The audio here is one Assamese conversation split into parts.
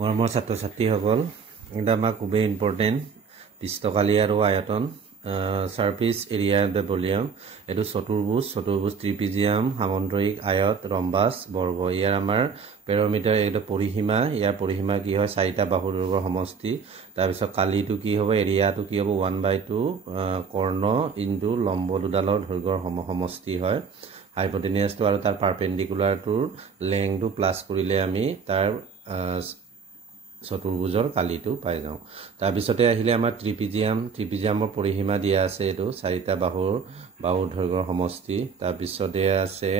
মৰমৰ ছাত্ৰ ছাত্ৰীসকল, এটা আমাৰ খুবেই ইম্পৰ্টেণ্ট পৃষ্ঠকালি আৰু আয়তন সাৰফেস এৰিয়া দ্য ভলিউম। এইটো চতুৰ্ভুজ ত্ৰিপিজিয়াম সামন্তৰিক আয়ত ৰম্বাস বৰ্গ। ইয়াৰ আমাৰ পেৰোমিটাৰ এইটো পৰিসীমা। ইয়াৰ পৰিসীমা কি হয়? 4টা বাহু দৈৰ্ঘ্যৰ সমষ্টি। তাৰপিছত কালিটো কি হ'ব? এৰিয়াটো কি হ'ব? 1/2 কৰ্ণ ইনটু লম্ব দুডালৰ দৈৰ্ঘ্যৰ সমষ্টি হয়। হাইপোটেনিয়াছটো আৰু তাৰ পাৰপেণ্ডিকুলাৰটোৰ লেংথটো প্লাছ কৰিলে আমি তাৰ চতুৰ্ভুজৰ কালিটো পাই যাওঁ। তাৰপিছতে আহিলে আমাৰ ত্ৰিপিজিয়ামৰ পৰিসীমা দিয়া আছে, এইটো 4টা বাহুৰ দৈৰ্ঘ্যৰ সমষ্টি। তাৰপিছতে আছে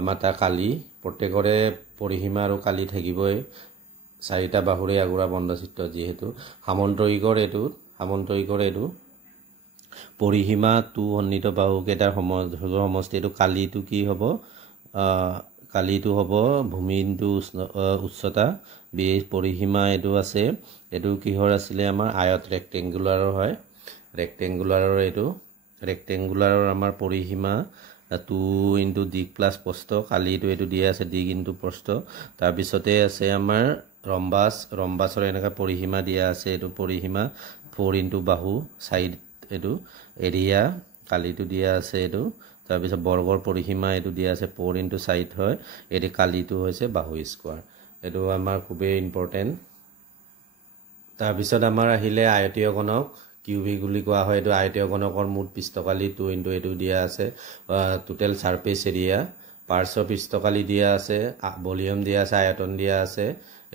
আমাৰ তাৰ কালি, প্ৰত্যেকৰে পৰিসীমা আৰু কালি থাকিবই। 4টা বাহুৰে আগুৰা বন্ধচিত্ৰ যিহেতু। সামন্তৰিকৰ এইটো পৰিসীমা 2 সন্নিহিত বাহুকেইটাৰ দৈৰ্ঘ্যৰ সমষ্টি। এইটো কালিটো কি হ'ব? কালিটো হ'ব ভূমি ইনটু উচ্চতা। পৰিসীমা এইটো আছে, এইটো কিহৰ আছিলে? আমাৰ আয়ত ৰেক্টেংগুলাৰৰ হয়। ৰেক্টেংগুলাৰৰ আমাৰ পৰিসীমা 2 ইনটু দিক প্লাছ প্ৰস্থ। কালিটো এইটো দিয়া আছে দিক ইনটু প্ৰস্থ। তাৰপিছতে আছে আমাৰ ৰম্বাছৰ এনেকুৱা পৰিসীমা দিয়া আছে, এইটো পৰিসীমা 4 ইনটু বাহু চাইড। এইটো এৰিয়া কালিটো দিয়া আছে এইটো। তাৰপিছত বৰ্গৰ পৰিসীমা এইটো দিয়া আছে 4 ইনটু চাইড হয়। এইটো কালিটো হৈছে বাহু স্কোৱাৰ। এইটো আমাৰ খুবেই ইম্পৰ্টেণ্ট। তাৰপিছত আমাৰ আহিলে আয়তীয় গণক, কিউবিক বুলি কোৱা হয়। এইটো আয়তীয় গণকৰ মুঠ পৃষ্ঠকালি 2 ইনটু এইটো দিয়া আছে টোটেল সাৰফেস এৰিয়া। পাৰ্শ্ব পৃষ্ঠকালি দিয়া আছে, ভলিউম দিয়া আছে, আয়তন দিয়া আছে।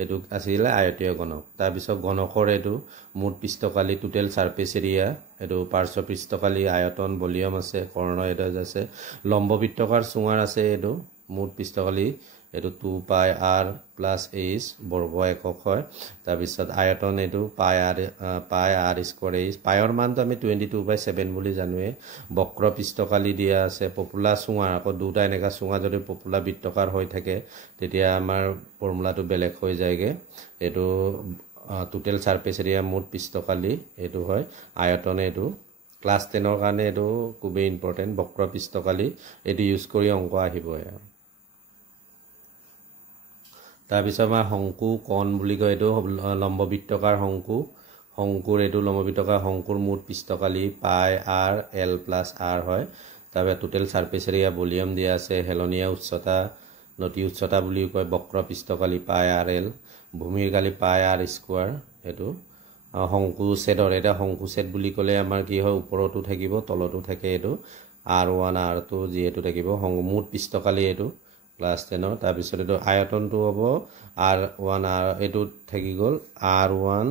এইটো আছিলে আয়তীয় গণক। তাৰপিছত গণকৰ এইটো মুঠ পৃষ্ঠকালি টোটেল সাৰফেস এৰিয়া, এইটো পাৰ্শ্ব পৃষ্ঠকালি, আয়তন, ভলিউম আছে, কৰ্ণ এইটো আছে। লম্ব বৃত্তকাৰ চুঙাৰ আছে, এইটো মুঠ পৃষ্ঠকালি এইটো 2πr + h বৰ্গ একক হয়। তাৰপিছত আয়তন এইটো πr² h। পায়ৰ মানটো আমি 22/7 বুলি জানোৱে। বক্ৰ পৃষ্ঠকালি দিয়া আছে। পপুলা চুঙাৰ আকৌ দুটা এনেকুৱা চুঙা যদি পপুলা বৃত্তকাৰ হৈ থাকে তেতিয়া আমাৰ ফৰ্মুলাটো বেলেগ হৈ যায়গে। এইটো টোটেল সাৰফেস এৰিয়া মুঠ পৃষ্ঠকালি এইটো হয়। আয়তন এইটো ক্লাছ 10ৰ কাৰণে এইটো খুবেই ইম্পৰ্টেণ্ট। বক্ৰ পৃষ্ঠকালি এইটো ইউজ কৰি অংক আহিবই। তাৰপিছত আমাৰ শংকু কণ বুলি কয়, এইটো লম্ববৃত্তকাৰ শংকুৰ এইটো লম্ববৃত্তকাৰ শংকুৰ মুঠ পৃষ্ঠকালি πr l + r হয়। তাৰপিছত টোটেল সাৰফেস এৰিয়া ভলিউম দিয়া আছে। হেলনীয়া উচ্চতা, নতি উচ্চতা বুলি কয়। বক্ৰ পৃষ্ঠকালি πrl, ভূমিৰ কালি πr²। এইটো শংকুছেদৰ, এটা শংকুছেদ বুলি ক'লে আমাৰ কি হয়? ওপৰতো থাকিব তলতো থাকে। এইটো r1 r2 যিহেতু থাকিব। মুঠ পৃষ্ঠকালি এইটো ক্লাছ 10ৰ। তাৰপিছত এইটো আয়তনটো হ'ব r1 এইটোত থাকি গ'ল r1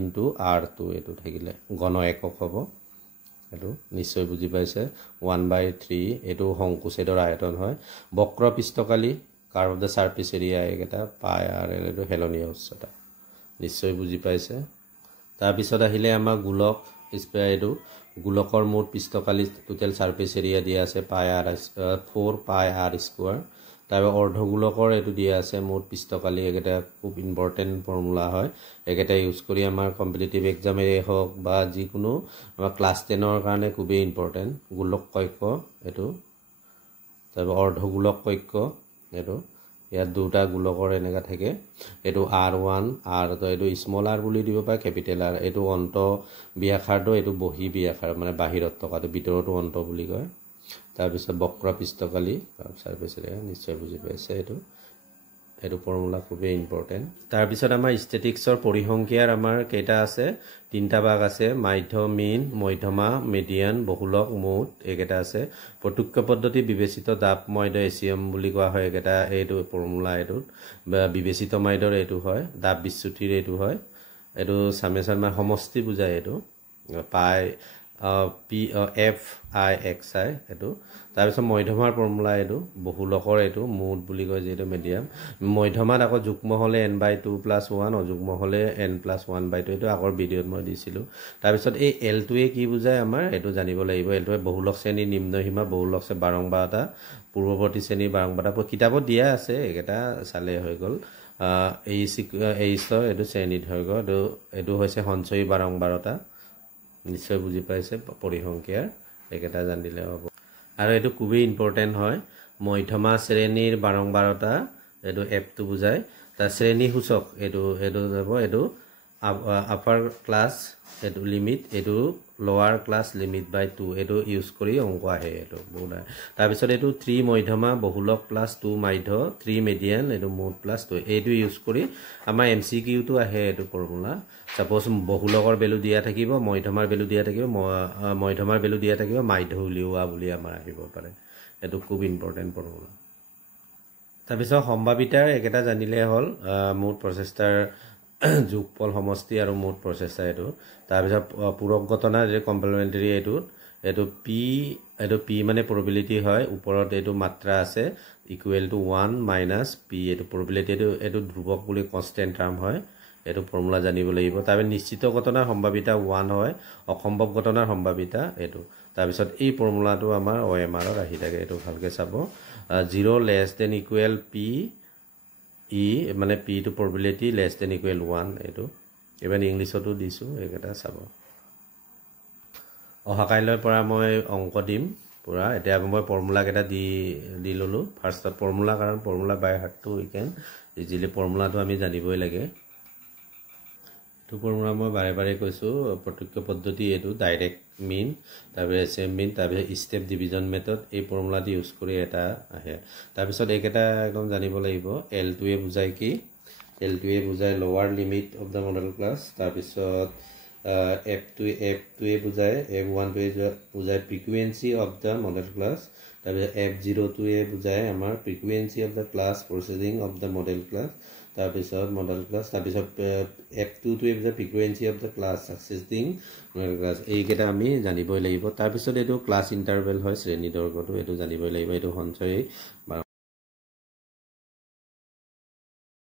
ইনটু r2 এইটো থাকিলে ঘন একক হ'ব। এইটো নিশ্চয় বুজি পাইছে। 1/3 এইটো শংকুছেদৰ আয়তন হয়। বক্ৰ পৃষ্ঠকালি curve of the surface area এইকেইটা πrl, এইটো হেলনীয়া উচ্চতা। নিশ্চয় বুজি পাইছে। তাৰপিছত আহিলে আমাৰ গোলক, এইটো গোলকৰ মুঠ পৃষ্ঠকালি টোটেল সাৰফেস এৰিয়া দিয়া আছে 4πr²। তাৰপিছত অৰ্ধগোলকৰ এইটো দিয়া আছে মুঠ পৃষ্ঠকালি। এইকেইটা খুব ইম্পৰ্টেণ্ট ফৰ্মুলা হয়। এইকেইটা ইউজ কৰি আমাৰ কম্পিটিটিভ এক্সামেই হওক বা যিকোনো আমাৰ ক্লাছ 10ৰ কাৰণে খুবেই ইম্পৰ্টেণ্ট। গোলক কক্ষ এইটো, তাৰপিছত অৰ্ধগোলক কক্ষ এইটো। ইয়াত দুটা গোলকৰ এনেকুৱা থাকে। এইটো r1 r2, এইটো স্মল r বুলি দিব পাৰে, কেপিটেল R। এইটো অন্ত ব্যাসাৰ্ধ, এইটো বহি ব্যাসাৰ্ধ মানে বাহিৰত থকাটো, ভিতৰতো অন্ত বুলি কয়। তাৰপিছত বক্ৰ পৃষ্ঠকালি সাৰফেস এৰিয়া নিশ্চয় বুজি পাইছে। এইটো ফৰ্মুলা খুবেই ইম্পৰ্টেণ্ট। তাৰপিছত আমাৰ ষ্টেটিক্সৰ পৰিসংখ্যাৰ আমাৰ কেইটা আছে? 3টা ভাগ আছে। মাধ্য, মিন, মধ্যমা, মিডিয়ান, বহুলক, মুঠ এইকেইটা আছে। প্ৰত্যক্ষ পদ্ধতি বিবেচিত দাব মধ্য এচিয়ম বুলি কোৱা হয় এইকেইটা। এইটো ফৰ্মুলা এইটোত বিবেচিত মাধ্যৰ এইটো হয়। দাব বিচ্যুতিৰ এইটো হয়। এইটো সামেশ্যন মানে সমষ্টি বুজায়। এইটো PFIXI এইটো। তাৰপিছত মধ্যমাৰ ফৰ্মুলা এইটো। বহুলকৰ এইটো মুঠ বুলি কয় যিহেতু মিডিয়াম। মধ্যমাত আকৌ যুগ্ম হ'লে n/2 + 1, অযুগ্ম হ'লে n + 1/2। এইটো আগৰ ভিডিঅ'ত মই দিছিলোঁ। তাৰপিছত এই এলটোৱে কি বুজায় আমাৰ এইটো জানিব লাগিব। এলটোৱে বহুলক শ্ৰেণীৰ নিম্নসীমা, বহুলক বাৰংবাৰতা, পূৰ্বৱৰ্তী শ্ৰেণীৰ বাৰংবাৰতা কিতাপত দিয়া আছে। এইকেইটা চালে হৈ গ'ল। এইটো শ্ৰেণীধৰ্ঘ, এইটো হৈছে সঞ্চয়ী বাৰংবাৰতা। নিশ্চয় বুজি পাইছে পৰিসংখ্যাৰ। এইকেইটা জানিলে হ'ব। আৰু এইটো খুবেই ইম্পৰ্টেণ্ট হয়। মধ্যমা শ্ৰেণীৰ বাৰংবাৰতা এইটো এপটো বুজায় তাৰ শ্ৰেণী সূচক এইটো যাব এইটো আপাৰ ক্লাছ এইটো লিমিট এইটো লোৱাৰ ক্লাছ লিমিট বাই 2 এইটো ইউজ কৰি অংক আহে এইটো বহুত তাৰপিছত এইটো 3 মধ্যমা বহুলক প্লাছ 2 মাধ্য 3 মিডিয়ান এইটো মোড প্লাছ 2 এইটো ইউজ কৰি আমাৰ এমচিকিউটো আহে এইটো ফৰ্মুলা সাপোজ বহুলকৰ ভ্যালু দিয়া থাকিব মধ্যমাৰ ভ্যালু দিয়া থাকিব মধ্যমাৰ ভ্যালু দিয়া থাকিব মাধ্য উলিওৱা বুলি আমাৰ আহিব পাৰে এইটো খুব ইম্পৰ্টেন্ট ফৰ্মুলা তাৰপিছত সম্ভাৱিতাৰ একেটা জানিলে হ'ল মোড প্ৰচেষ্টাৰ যোগফল সমষ্টি আৰু মোড প্ৰচেষ্টা এইটো তাৰপিছত পূৰক ঘটনা যে কমপ্লিমেন্টাৰী এইটো পি মানে প্ৰবাবিলিটি হয় ওপৰত এইটো মাত্ৰা আছে ইকুৱেল টু 1 মাইনাছ পি এইটো প্ৰবাবিলিটি এইটো ধ্ৰুৱক বুলি কনষ্টেন্ট টাৰ্ম হয় এইটো ফৰ্মুলা জানিব লাগিব তাৰপিছত নিশ্চিত ঘটনাৰ সম্ভাৱিতা 1 হয় অসম্ভৱ ঘটনাৰ সম্ভাৱিতা এইটো তাৰপিছত এই ফৰ্মুলাটো আমাৰ OMR আহি থাকে এইটো ভালকে চাব 0 less than equal P E মানে P to probability less than equal 1 এইটো ইভেন ইংলিছতো দিছো এইকেইটা চাব অহা কাইলৈৰ পৰা মই অংক দিম পুৰা এতিয়া মই ফৰ্মুলা কেইটা দি ললো ফাৰ্ষ্টত ফৰ্মুলা কাৰণ formula by হাৰ্টটো we can easily ফৰ্মুলাটো আমি জানিবই লাগে এইটো ফৰ্মুলা মই বাৰে বাৰে কৈছো প্ৰত্যক্ষ পদ্ধতি এইটো ডাইৰেক্ট মিন তাৰপিছত এছএম মিন তাৰপিছত ষ্টেপ ডিভিজন মেথড এই ফৰ্মুলাটো ইউজ কৰি এটা আহে তাৰপিছত এইকেইটা একদম জানিব লাগিব L2 এ বুজায় কি L2 এ বুজায় lower limit of the model class তাৰপিছত F2 এ বুজায় F1 এ বুজায় frequency of the model class তাৰপিছত F02 এ বুজায় আমাৰ frequency of the class preceding of the model class তাৰপিছত মডেল ক্লাছ তাৰপিছত F22 এ বুজায় frequency of the class succeeding model class এইকেইটা আমি জানিবই লাগিব তাৰপিছত এইটো ক্লাছ ইন্টাৰভেল হয় শ্ৰেণী দৈৰ্ঘ্যটো এইটো জানিবই লাগিব এইটো সঞ্চয়